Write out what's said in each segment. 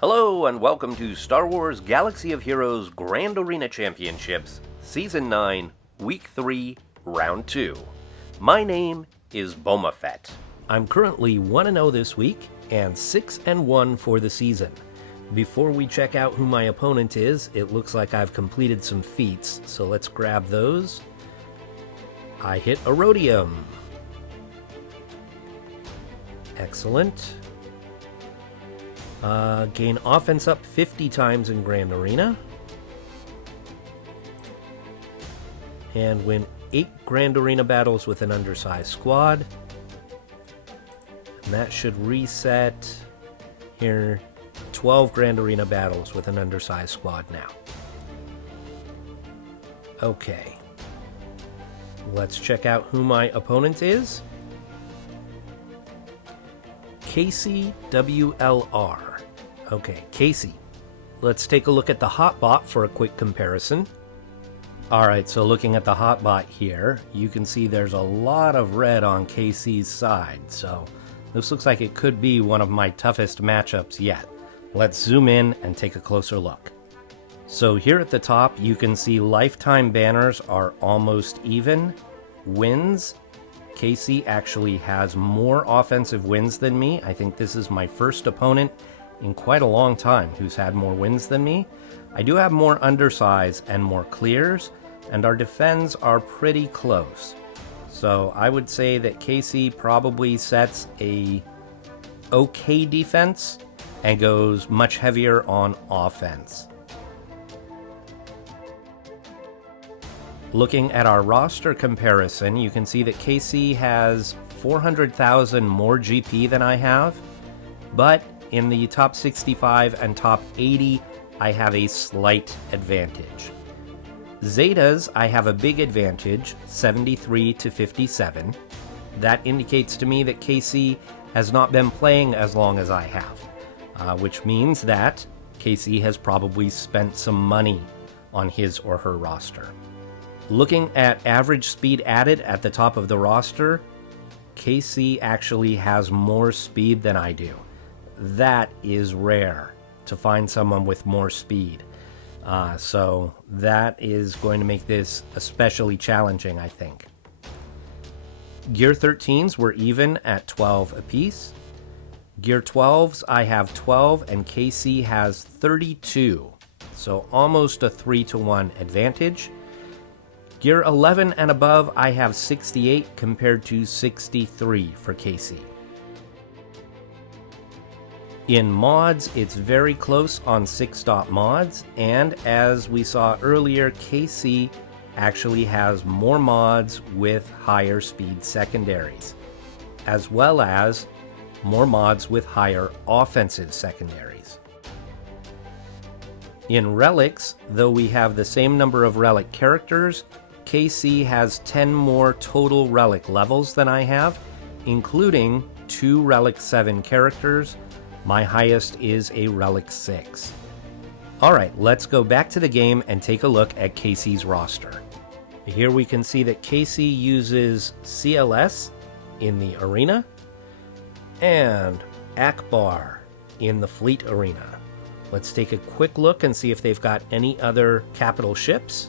Hello and welcome to Star Wars Galaxy of Heroes Grand Arena Championships, Season 9, Week 3, Round 2. My name is Boma Fett. I'm currently 1-0 this week and 6-1 for the season. Before we check out who my opponent is, it looks like I've completed some feats, so let's grab those. I hit a rhodium. Excellent. Gain offense up 50 times in Grand Arena. And win 8 Grand Arena battles with an undersized squad. And that should reset here 12 Grand Arena battles with an undersized squad now. Okay. Let's check out who my opponent is. KCWLR. Okay, Casey. Let's take a look at the hotbot for a quick comparison. Alright, so looking at the hotbot here, you can see there's a lot of red on KC's side, so this looks like it could be one of my toughest matchups yet. Let's zoom in and take a closer look. So here at the top, you can see lifetime banners are almost even. Wins, KC actually has more offensive wins than me. I think this is my first opponent in quite a long time who's had more wins than me. I do have more undersize and more clears, and our defends are pretty close. So I would say that KC probably sets a okay defense and goes much heavier on offense. Looking at our roster comparison, you can see that KC has 400,000 more GP than I have, but in the top 65 and top 80, I have a slight advantage. Zetas, I have a big advantage, 73 to 57. That indicates to me that KC has not been playing as long as I have, which means that KC has probably spent some money on his or her roster. Looking at average speed added at the top of the roster, KC actually has more speed than I do. That is rare to find someone with more speed. So that is going to make this especially challenging, I think. Gear 13s were even at 12 apiece. Gear 12s, I have 12 and KC has 32. So almost a 3-to-1 advantage. Gear 11 and above, I have 68 compared to 63 for KC. In mods, it's very close on 6-dot mods, and as we saw earlier, KC actually has more mods with higher speed secondaries, as well as more mods with higher offensive secondaries. In relics, though we have the same number of relic characters, KC has 10 more total relic levels than I have, including 2 relic 7 characters. My highest is a relic 6. Alright, let's go back to the game and take a look at KC's roster. Here we can see that KC uses CLS in the arena and Akbar in the fleet arena. Let's take a quick look and see if they've got any other capital ships.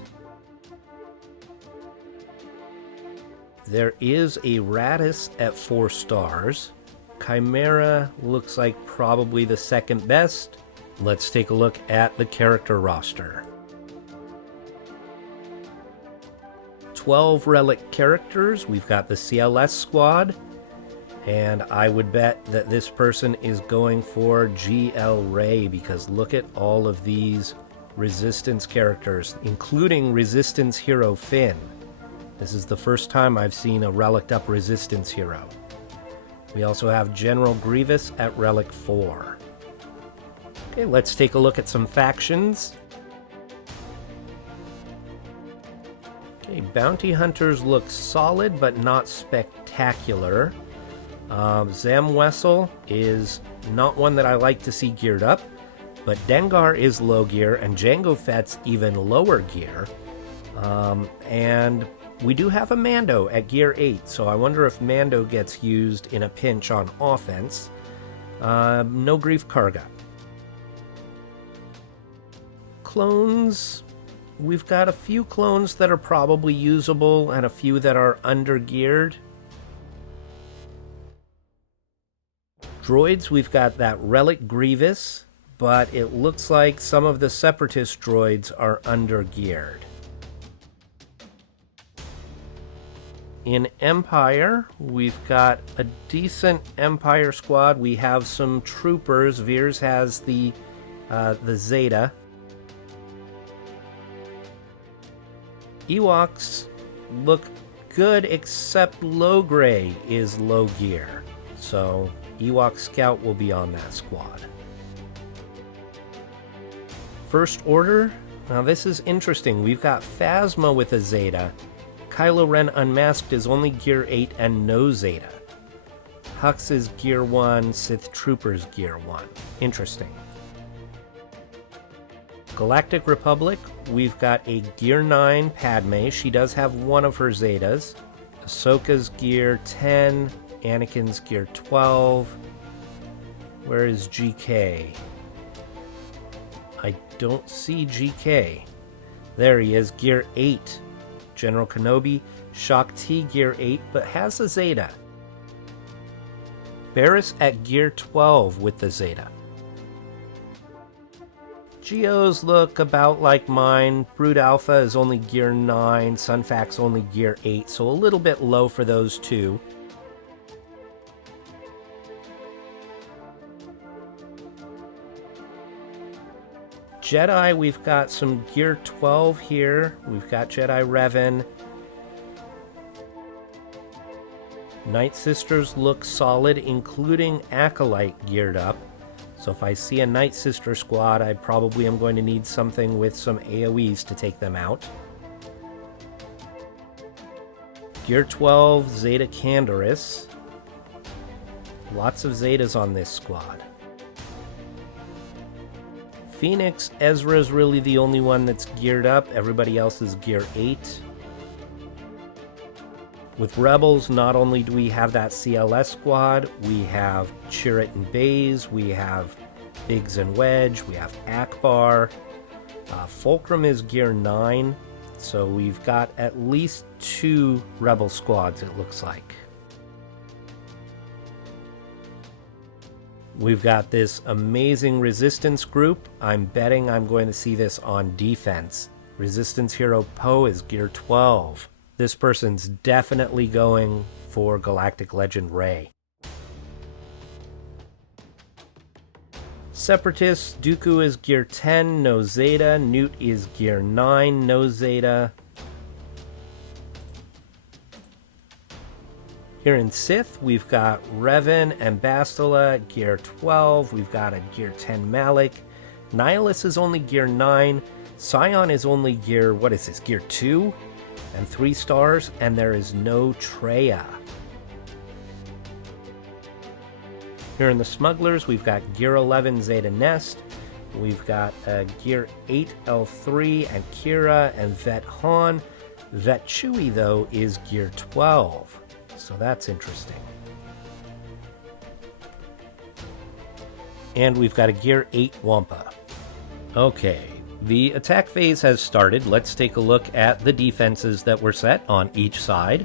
There is a Radis at 4 stars. Chimera looks like probably the second best. Let's take a look at the character roster. 12 relic characters. We've got the CLS squad. And I would bet that this person is going for GL Ray because look at all of these resistance characters, including Resistance Hero Finn. This is the first time I've seen a relic up resistance hero. We also have General Grievous at relic 4. Okay, let's take a look at some factions. Okay, Bounty Hunters look solid but not spectacular. Zamwessel is not one that I like to see geared up, but Dengar is low gear and Jango Fett's even lower gear. And we do have a Mando at gear 8, so I wonder if Mando gets used in a pinch on offense. No Grief Karga. Clones, we've got a few clones that are probably usable and a few that are under-geared. Droids, we've got that Relic Grievous, but it looks like some of the Separatist droids are under-geared. In Empire, we've got a decent Empire squad. We have some troopers. Veers has the Zeta. Ewoks look good, except Low Gray is low gear. So Ewok Scout will be on that squad. First Order. Now this is interesting. We've got Phasma with a Zeta. Kylo Ren Unmasked is only Gear 8 and no Zeta. Hux is Gear 1, Sith Troopers Gear 1. Interesting. Galactic Republic, we've got a Gear 9 Padme. She does have one of her Zetas. Ahsoka's Gear 10, Anakin's Gear 12. Where is GK? I don't see GK. There he is, Gear 8. General Kenobi, Shaak Ti Gear 8, but has a Zeta. Barriss at Gear 12 with the Zeta. Geos look about like mine. Brood Alpha is only Gear 9, Sunfax only Gear 8, so a little bit low for those two. Jedi, we've got some Gear 12 here. We've got Jedi Revan. Night Sisters look solid, including Acolyte geared up. So if I see a Night Sister squad, I probably am going to need something with some AoEs to take them out. Gear 12, Zeta Canderous. Lots of Zetas on this squad. Phoenix, Ezra's really the only one that's geared up. Everybody else is Gear 8. With Rebels, not only do we have that CLS squad, we have Chirrut and Baze, we have Biggs and Wedge, we have Akbar. Fulcrum is Gear 9, so we've got at least 2 Rebel squads, it looks like. We've got this amazing Resistance group. I'm betting I'm going to see this on defense. Resistance Hero Poe is Gear 12. This person's definitely going for Galactic Legend Rey. Separatists, Dooku is Gear 10, no Zeta. Newt is Gear 9, no Zeta. Here in Sith, we've got Revan and Bastila, Gear 12. We've got a Gear 10 Malak. Nihilus is only Gear 9. Scion is only Gear, what is this, Gear 2? And 3 stars, and there is no Traya. Here in the Smugglers, we've got Gear 11 Zeta Nest. We've got Gear 8 L3 and Kira and Vet Han. Vet Chewie, though, is Gear 12. So that's interesting. And we've got a Gear 8 Wampa. Okay, the attack phase has started. Let's take a look at the defenses that were set on each side.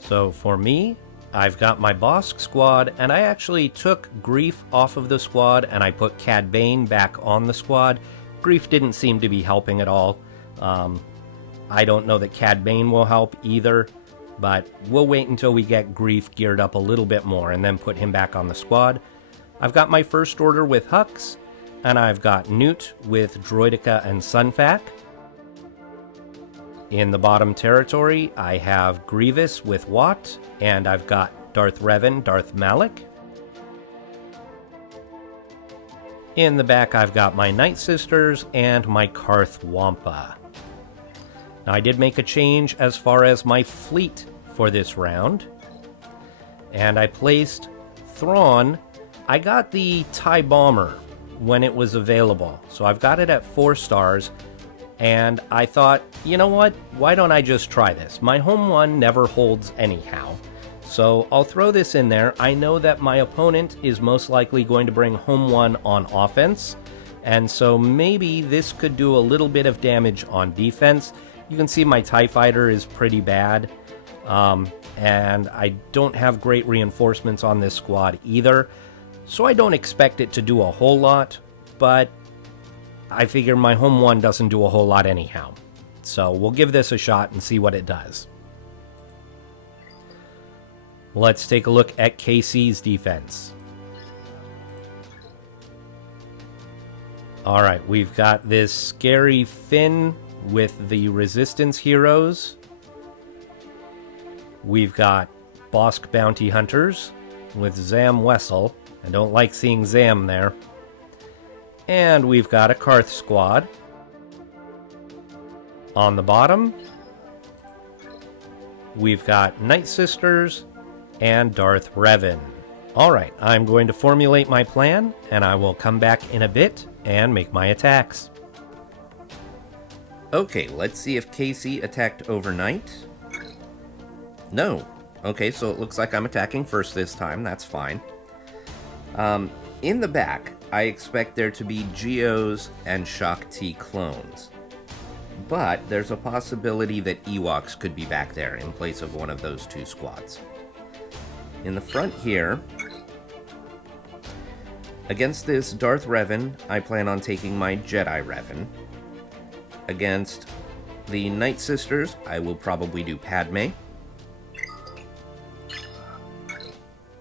So for me, I've got my Bossk squad, and I actually took Greef off of the squad and I put Cad Bane back on the squad. Greef didn't seem to be helping at all. I don't know that Cad Bane will help either, but we'll wait until we get Greef geared up a little bit more and then put him back on the squad. I've got my First Order with Hux, and I've got Newt with Droideka and Sunfac. In the bottom territory, I have Grievous with Wat, and I've got Darth Revan, Darth Malak. In the back, I've got my Night Sisters and my Karth Wampa. Now, I did make a change as far as my fleet for this round, and I placed Thrawn. I got the TIE Bomber when it was available, so I've got it at 4 stars, and I thought, you know what, why don't I just try this? My home one never holds anyhow, So I'll throw this in there. I know that my opponent is most likely going to bring home one on offense, and so maybe this could do a little bit of damage on defense. You can see my TIE Fighter is pretty bad, and I don't have great reinforcements on this squad either, so I don't expect it to do a whole lot, but I figure my home one doesn't do a whole lot anyhow. So we'll give this a shot and see what it does. Let's take a look at KC's defense. Alright, we've got this scary Finn with the Resistance heroes. We've got Bosk Bounty Hunters with Zam Wessel. I don't like seeing Zam there. And we've got a Karth squad. On the bottom, we've got Night Sisters and Darth Revan. Alright, I'm going to formulate my plan, and I will come back in a bit and make my attacks. Okay, let's see if KC attacked overnight. No. Okay, so it looks like I'm attacking first this time. That's fine. In the back, I expect there to be Geos and Shaak Ti clones. But there's a possibility that Ewoks could be back there in place of one of those two squads. In the front here, against this Darth Revan, I plan on taking my Jedi Revan. Against the Night Sisters, I will probably do Padme.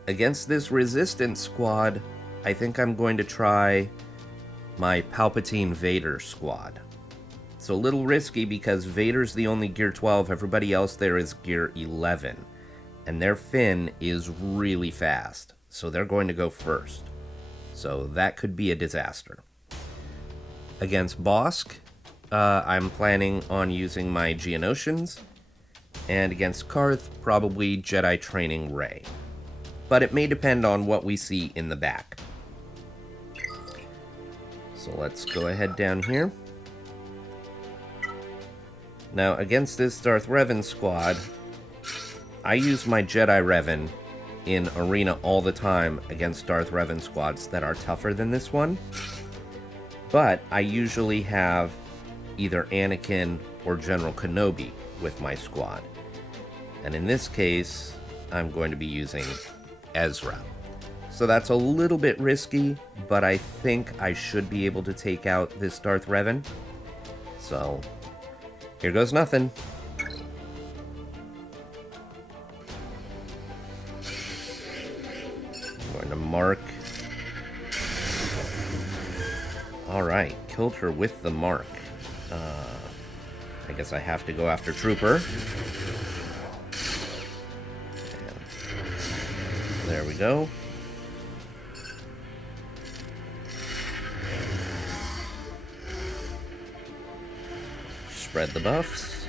Against this Resistance squad, I think I'm going to try my Palpatine Vader squad. It's a little risky because Vader's the only Gear 12, everybody else there is Gear 11. And their Finn is really fast, so they're going to go first. So that could be a disaster. Against Bosk, I'm planning on using my Geonosians, and against Karth, probably Jedi Training Rey. But it may depend on what we see in the back. So let's go ahead down here. Now, against this Darth Revan squad, I use my Jedi Revan in Arena all the time against Darth Revan squads that are tougher than this one. But I usually have either Anakin or General Kenobi with my squad. And in this case, I'm going to be using Ezra. So that's a little bit risky, but I think I should be able to take out this Darth Revan. So, here goes nothing. I'm going to mark. Alright, killed her with the mark. I guess I have to go after Trooper. And there we go. Spread the buffs.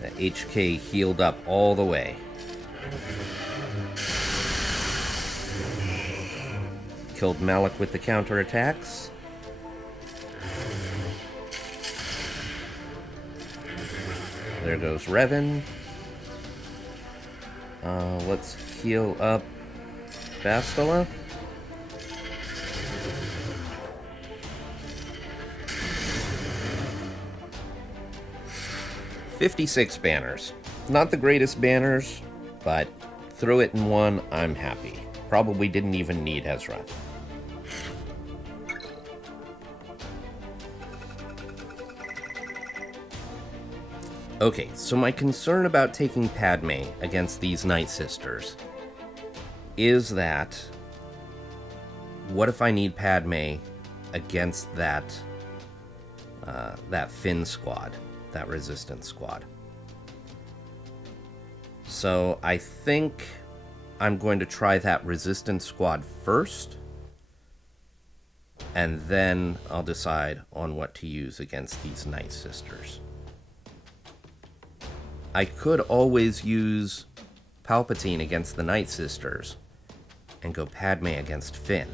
The HK healed up all the way. Killed Malak with the counterattacks. There goes Revan. Let's heal up Bastila. $56 banners. Not the greatest banners, but throw it in one, I'm happy. Probably didn't even need Ezra. Okay, so my concern about taking Padme against these Night Sisters is that, what if I need Padme against that Finn squad, that Resistance squad? So I think I'm going to try that Resistance squad first, and then I'll decide on what to use against these Night Sisters. I could always use Palpatine against the Night Sisters and go Padme against Finn.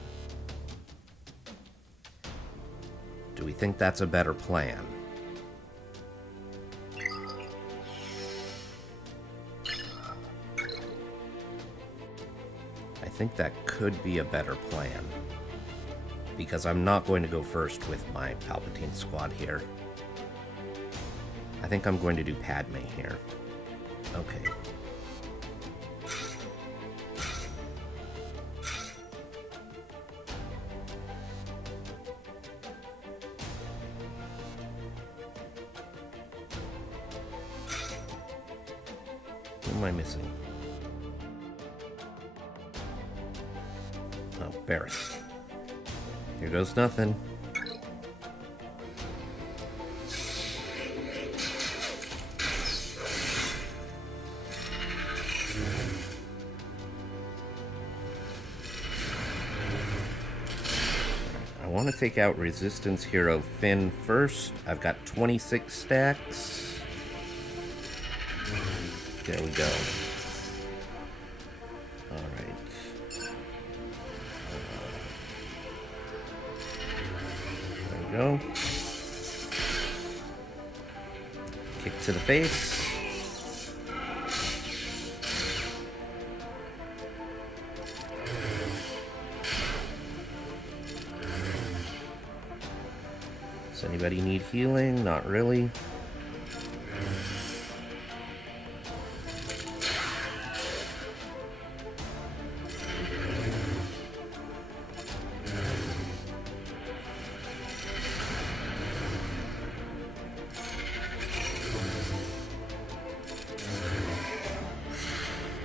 Do Do we think that's a better plan? I think that could be a better plan. Because I'm not going to go first with my Palpatine squad here. I think I'm going to do Padme here. Okay. Who am I missing? Oh, Barris. Here goes nothing. I want to take out Resistance Hero Finn first. I've got 26 stacks. There we go. Alright. There we go. Kick to the face. Does anybody need healing? Not really.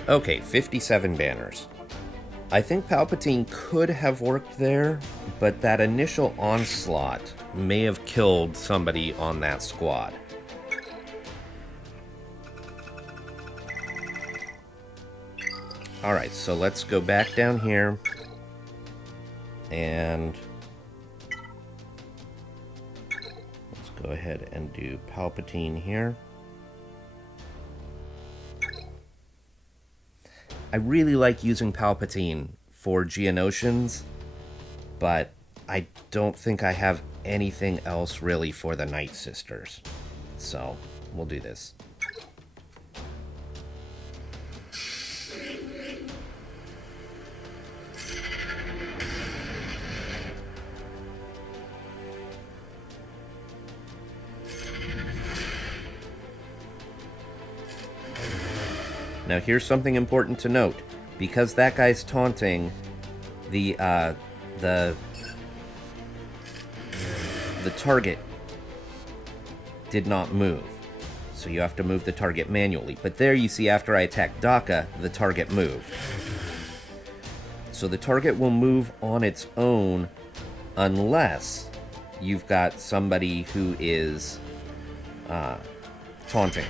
Okay, 57 banners. I think Palpatine could have worked there, but that initial onslaught may have killed somebody on that squad. Alright, so let's go back down here. And let's go ahead and do Palpatine here. I really like using Palpatine for Geonosians, but I don't think I have anything else really for the Night Sisters. So, we'll do this. Now here's something important to note. Because that guy's taunting, the target did not move. So you have to move the target manually. But there you see after I attacked Daka, the target moved. So the target will move on its own unless you've got somebody who is taunting.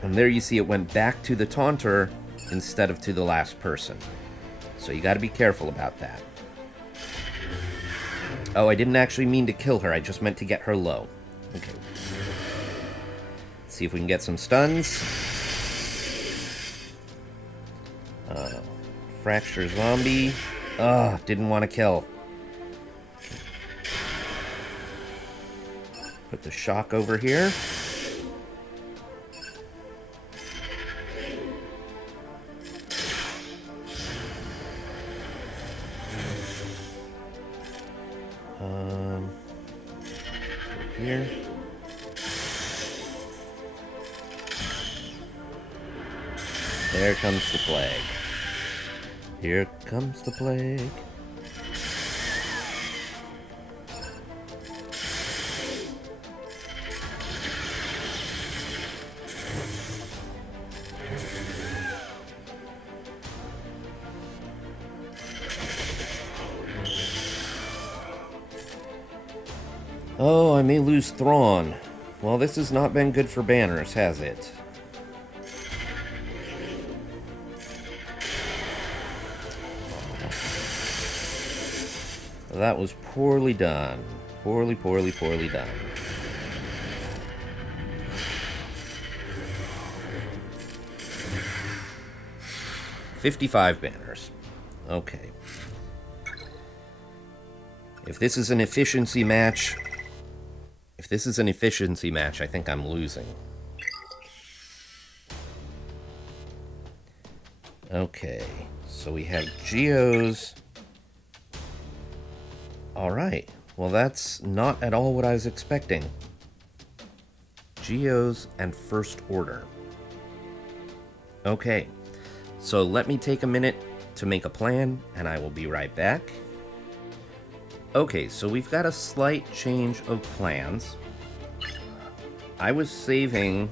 And there you see it went back to the taunter instead of to the last person. So you gotta be careful about that. Oh, I didn't actually mean to kill her, I just meant to get her low. Okay. Let's see if we can get some stuns. Fracture zombie. Ugh, didn't want to kill. Put the shock over here. Here. There comes the plague. Here comes the plague. Oh, I may lose Thrawn. Well, this has not been good for banners, has it? That was poorly done. Poorly done. $55 banners. Okay. If this is an efficiency match... If this is an efficiency match, I think I'm losing. Okay, so we have Geos. Alright, well that's not at all what I was expecting. Geos and First Order. Okay, so let me take a minute to make a plan, and I will be right back. Okay, so we've got a slight change of plans. I was saving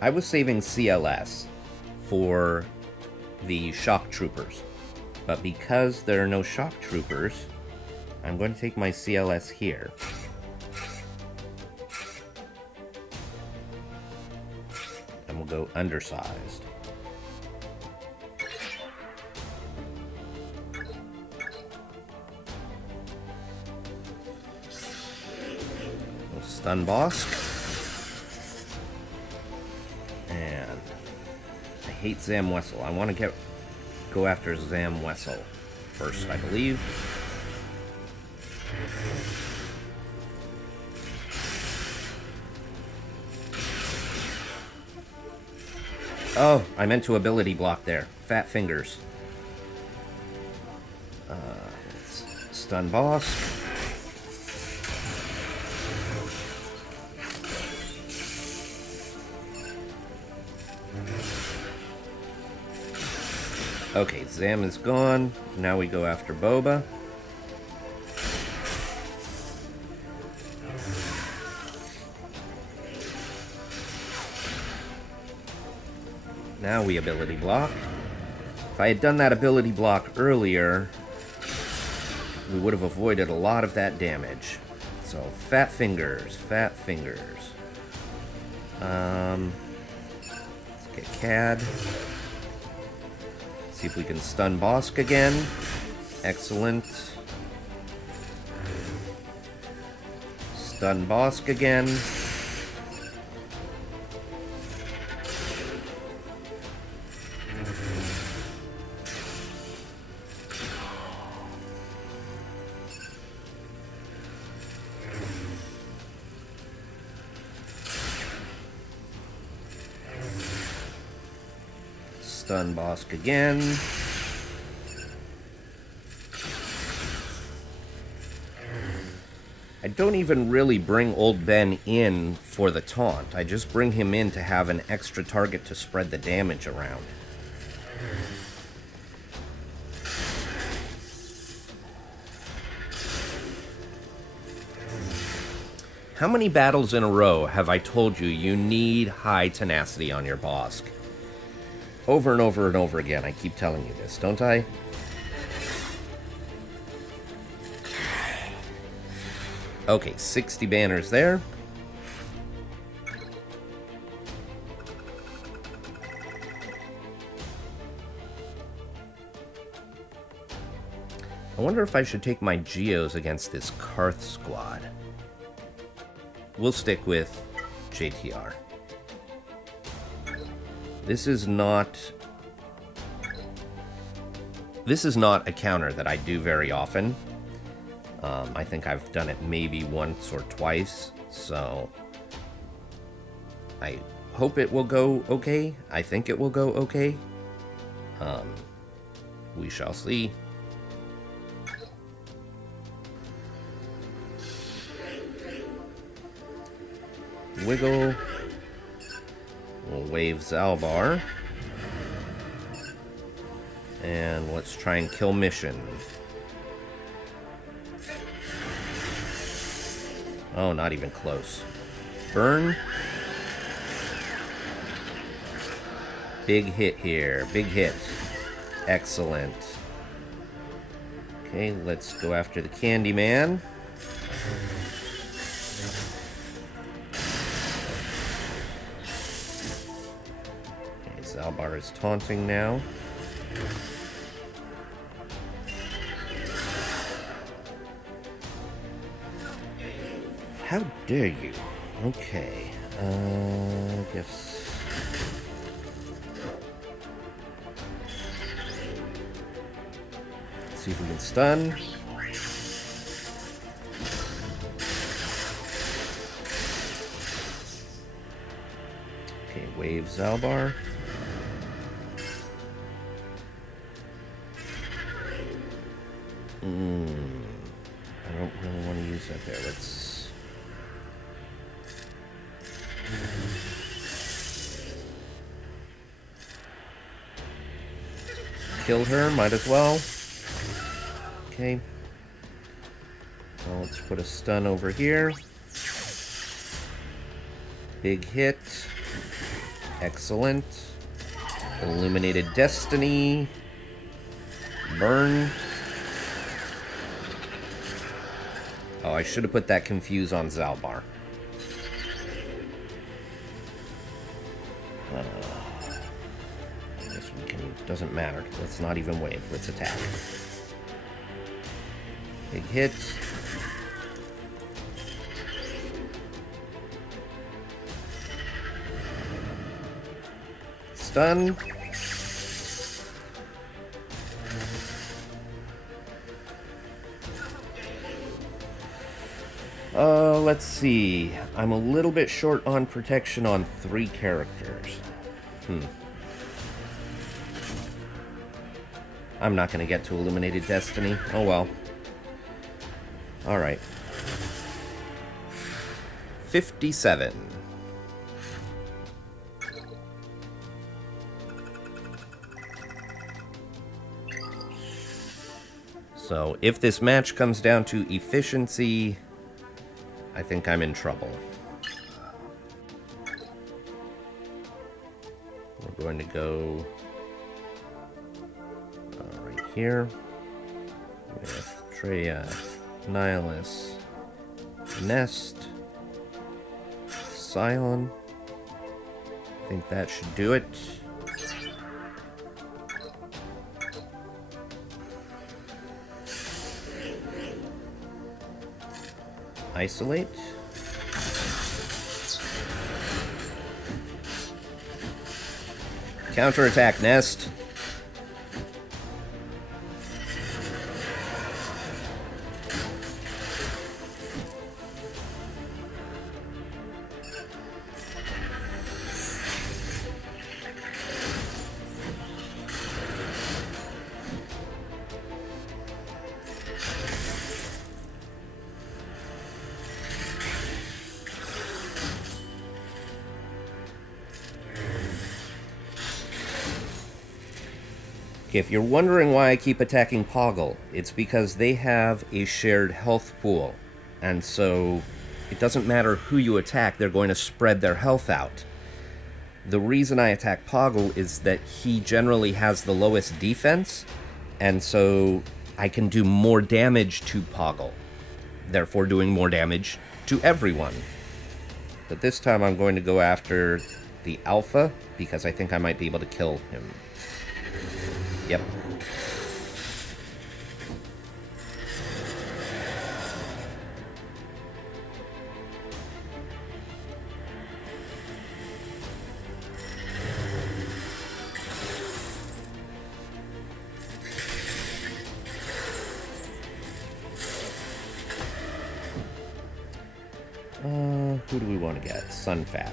CLS for the shock troopers, but because there are no shock troopers, I'm going to take my CLS here. And we'll go undersized. We'll stun Bosk. And I hate Zam Wessel. I want to go after Zam Wessel first, I believe. Oh, I meant to ability block there. Fat fingers. Let's stun Bosk. Okay, Zam is gone. Now we go after Boba. Now we ability block. If I had done that ability block earlier, we would have avoided a lot of that damage. So, fat fingers, fat fingers. Let's get Cad. See if we can stun Bosk again. Excellent. Stun Bosk again. Stun Bosk again. I don't even really bring Old Ben in for the taunt. I just bring him in to have an extra target to spread the damage around. How many battles in a row have I told you need high tenacity on your Bosk? Over and over and over again, I keep telling you this, don't I? Okay, 60 banners there. I wonder if I should take my Geos against this Karth squad. We'll stick with JTR. This is not a counter that I do very often. I think I've done it maybe once or twice, so I hope it will go okay. I think it will go okay. We shall see. Wiggle. We'll wave Zalbar. And let's try and kill Mission. Oh, not even close. Burn. Big hit here. Big hit. Excellent. Okay, let's go after the Candyman. Okay, Zalbar is taunting now. How dare you? Okay, guess. Let's see if we can stun. Wave Zalbar. I don't really want to use that there. Let's... Killed her, might as well. Okay. Well, let's put a stun over here. Big hit. Excellent. Illuminated Destiny. Burn. Oh, I should have put that Confuse on Zalbar. I guess we can... Doesn't matter. Let's not even wave. Let's attack. Big hit. Stun. Let's see. I'm a little bit short on protection on 3 characters. I'm not going to get to Illuminated Destiny. Oh well. Alright. 57. So, if this match comes down to efficiency, I think I'm in trouble. We're going to go right here with Treya, Nihilus, Nest, Scion. I think that should do it. Isolate. Counterattack Nest. Okay, if you're wondering why I keep attacking Poggle, it's because they have a shared health pool. And so it doesn't matter who you attack, they're going to spread their health out. The reason I attack Poggle is that he generally has the lowest defense, and so I can do more damage to Poggle, therefore doing more damage to everyone. But this time I'm going to go after the Alpha, because I think I might be able to kill him. Yep. Who do we want to get? Sunfac.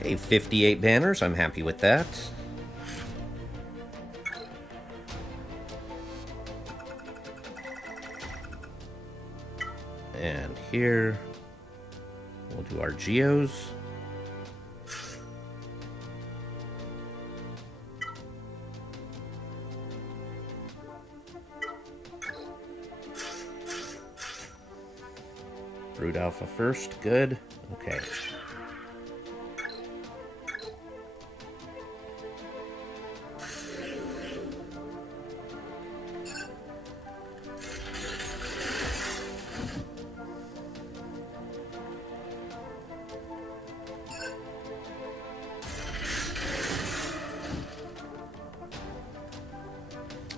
Okay, 58 banners. I'm happy with that. And here, we'll do our geos. Brood Alpha first, good. Okay.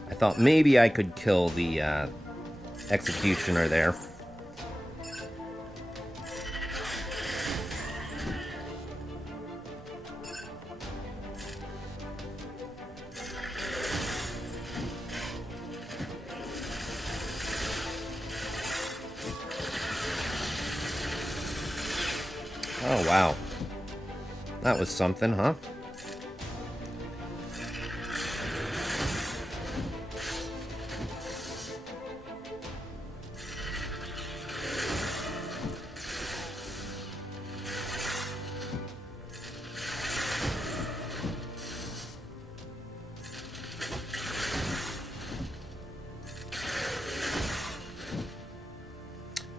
I thought maybe I could kill the Executioner there. wow. That was something, huh?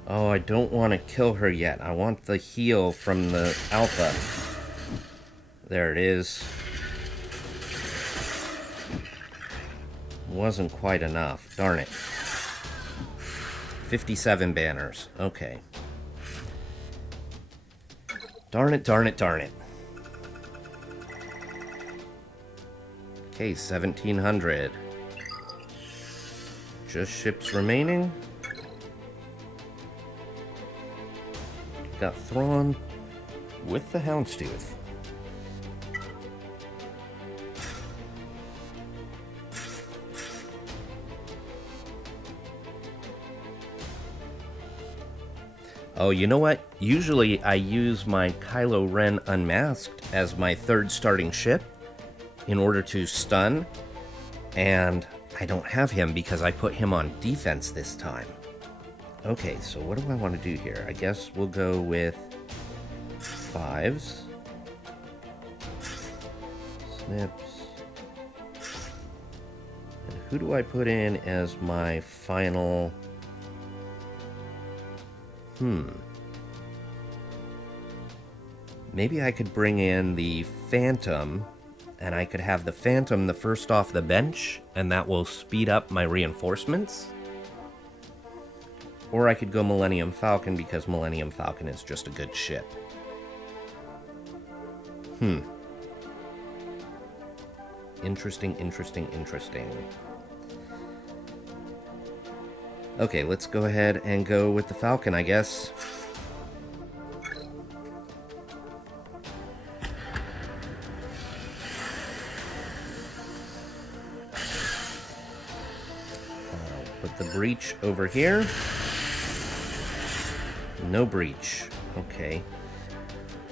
Oh, I don't want to kill her yet. I want the heal from the alpha. There it is. Wasn't quite enough. Darn it. 57 banners. Okay. Darn it, darn it, darn it. Okay, 1,700. Just ships remaining. Got Thrawn with the Houndstooth. Oh, you know what? Usually I use my Kylo Ren Unmasked as my third starting ship in order to stun, and I don't have him because I put him on defense this time. Okay, so what do I want to do here? I guess we'll go with 5s. Snips. And who do I put in as my final... Maybe I could bring in the Phantom, and I could have the Phantom the first off the bench, and that will speed up my reinforcements. Or I could go Millennium Falcon, because Millennium Falcon is just a good ship. Interesting, interesting, interesting. Okay, let's go ahead and go with the Falcon, I guess. I'll put the breach over here. No breach. Okay.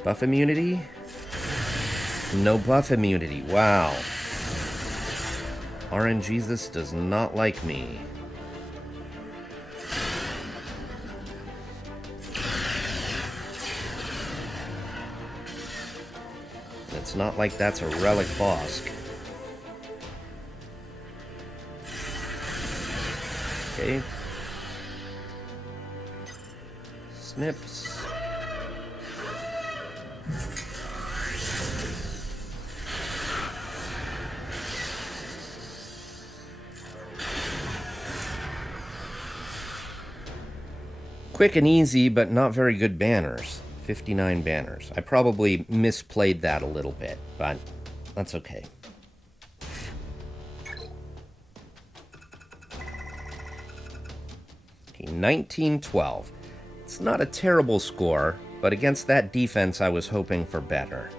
Buff immunity? No buff immunity. Wow. RNGesus does not like me. It's not like that's a relic Bosk. Okay. Snips. Quick and easy, but not very good banners. 59 banners. I probably misplayed that a little bit, but that's okay. Okay, 1912. It's not a terrible score, but against that defense, I was hoping for better.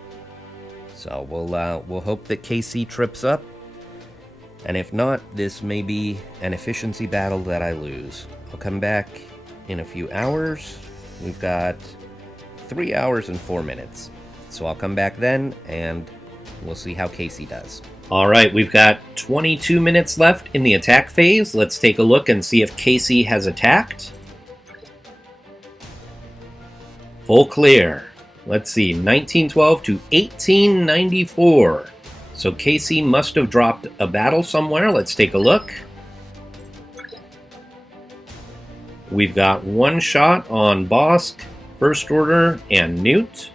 So we'll hope that KC trips up, and if not, this may be an efficiency battle that I lose. I'll come back in a few hours. We've got 3 hours and 4 minutes. So I'll come back then, and we'll see how Casey does. All right, we've got 22 minutes left in the attack phase. Let's take a look and see if Casey has attacked. Full clear. Let's see, 1912 to 1894. So Casey must have dropped a battle somewhere. Let's take a look. We've got one shot on Bosk, First Order, and Newt.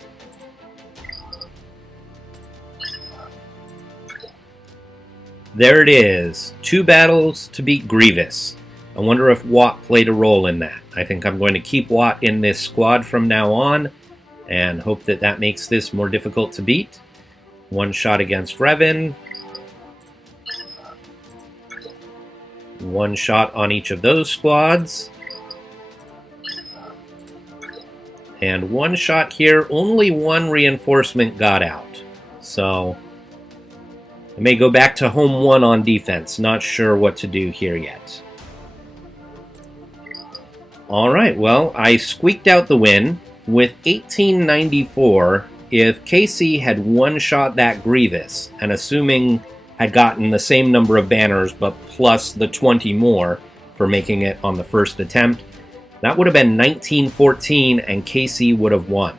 There it is. 2 battles to beat Grievous. I wonder if Watt played a role in that. I think I'm going to keep Watt in this squad from now on and hope that that makes this more difficult to beat. One shot against Revan. One shot on each of those squads. And one shot here, only one reinforcement got out. So I may go back to home 1 on defense. Not sure what to do here yet. Alright, well, I squeaked out the win. with 1894, if KC had one-shot that Grievous, and assuming had gotten the same number of banners but plus the 20 more for making it on the first attempt, that would have been 1914 and KC would have won.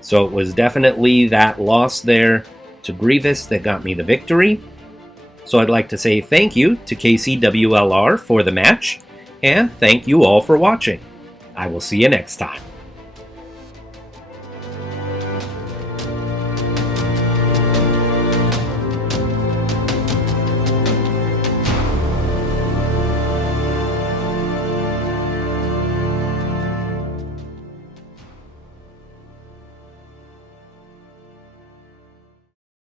So it was definitely that loss there to Grievous that got me the victory. So I'd like to say thank you to KCWLR for the match, and thank you all for watching. I will see you next time.